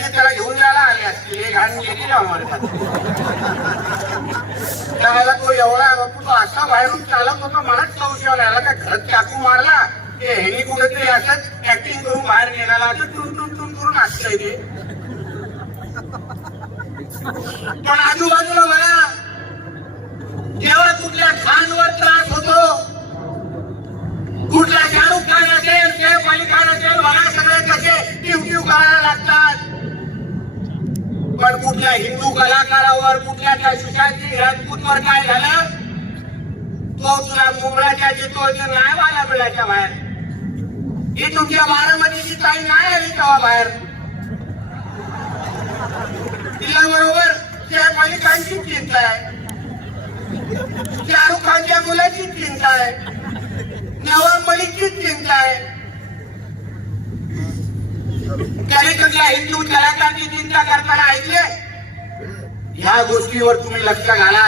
कदाचित त्याला घेऊन जायला आले असतील, हे घाण गेली ना मारतात. त्याला तो एवढा तो असा बाहेरून चालत होता, मलाच संशय आला का घरात चाकू मारला ते ह्यानी कुठेतरी असंच ऍक्टिंग करून बाहेर निघाला, असं टून टून टून करून असतंय ते. पण आजूबाजूला बघा, जेव्हा कुठल्या खानवर त्रास होतो, कुठला शाहरुख खान असेल, सैफ अली खान असेल, बघा सगळे कसे टिवटिव करायला लागतात. पण कुठल्या हिंदू कलाकारावर, कुठल्या त्या सुशांत राजपूतवर काय झालं, तो तुला मुंबळाच्या चित्तोडच्या नाही वाला मिळायच्या बाहेर. ही तुमच्या बारामतीची ताई नाही आली तेव्हा बाहेर. तिला बरोबर सैफ अली खानची चिंता आहे, शाहरुख खानच्या मुलाची चिंता आहे, नवाब मलिकची चिंता आहे. त्याने कधीला हिंदू कलाकारांची चिंता करताना ऐकले? या गोष्टीवर तुम्ही लक्ष घाला.